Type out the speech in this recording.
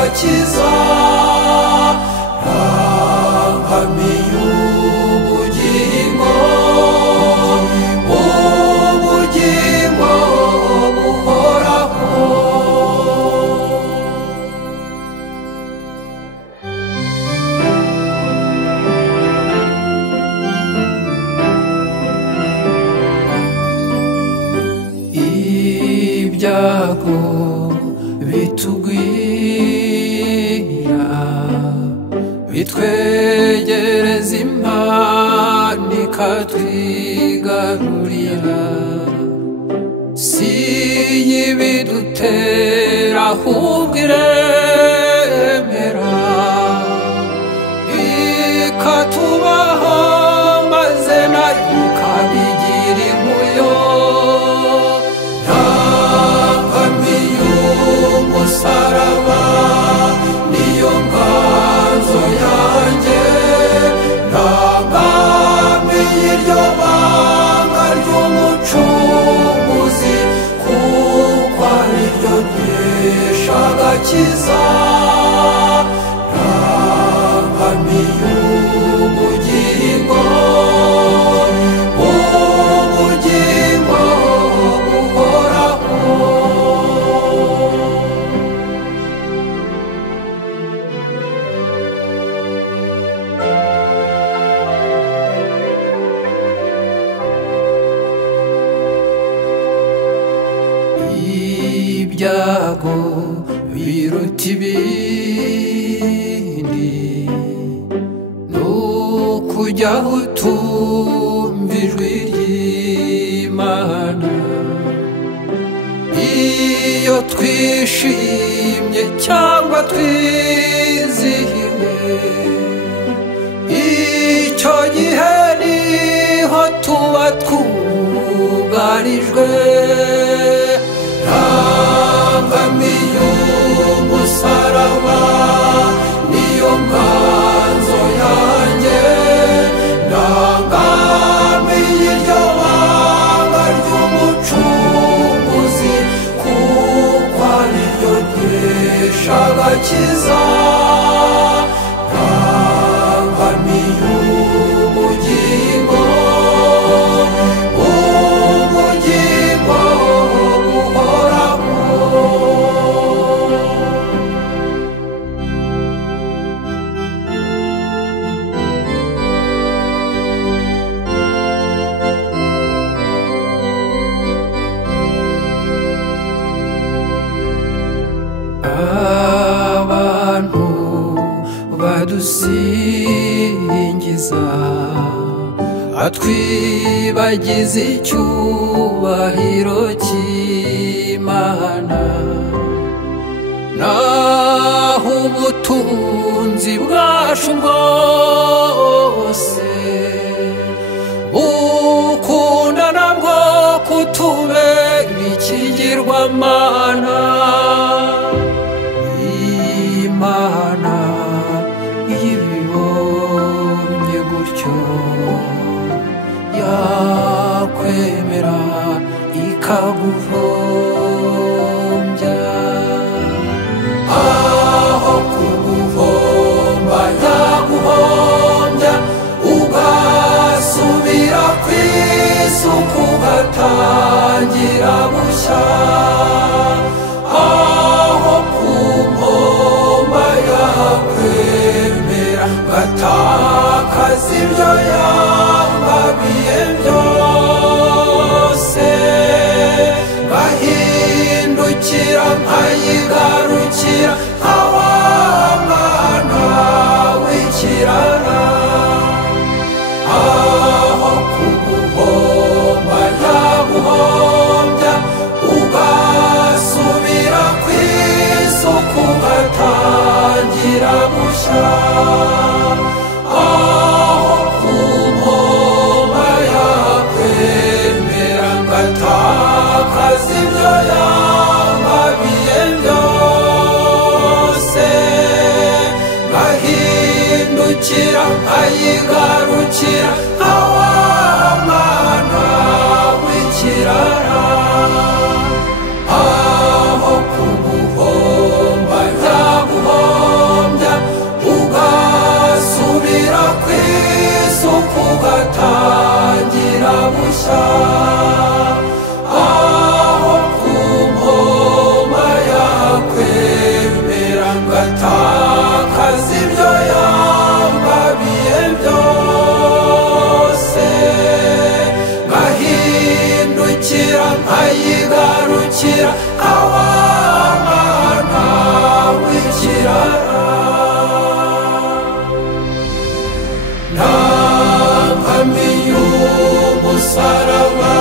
agakiza ntangamiye ubugingo ubugingo buhoraho. Ibyago bitugwira bitwegereza Imana ikatwigarurira, si y'ibidutera ahubwo iremera ikatubaho maze nayo ikabigira inkuyo. Umusaraba niyo nganzo yanjye, ntangamiye iryo banga ry'umucunguzi, kuko ari ryo nkesha agakiza. Ntangamiye ubugingo ubugingo buhoraho. Ibyago biruta ibindi n'ukujya utumva ijwi ry'Imana. Iyo twishimye cyangwa twizihiwe, icyo gihe niho tuba twugarijwe. Ntangamiye umusaraba niyo nganzo yanjye, ntangamiye iryo banga ry'umucunguzi, kuko ari ryo nkesha agakiza. Ntangamiye ubugingo ubugingo buhoraho. Abantu badusingiza atwibagize icyubahiro cy'Imana, naho ubutunzi bwacu bwose bukunda nabwo kutubera ikigirwamana. Imana iyo ibibonye gutyo yakwemera ikaguhombya, aho kuguhomba yaguhombya ugasubira ku isuku ugatangira bushya. Aho kumpomba yakwemera ngatakaza ibyo yangabiye byose, ngahindukira nkayigarukira nka wa mwana w'ikirara. Aho kuguhomba yaguhombya ugasubira ku isuku ugatangira bushya. Aho kumpomba yakwemera ngatakaza ibyo yangabiye byose, ngahindukira nkayigarukira nka wa mwana w'ikirara. Aho kuguhomba yaguhombya rushya aho ku mpoma yakwemera ngatakaza ibyo yambabiye byose nkahindukira nkayigarukira awamana w'ikirara ntampamiye umusaraba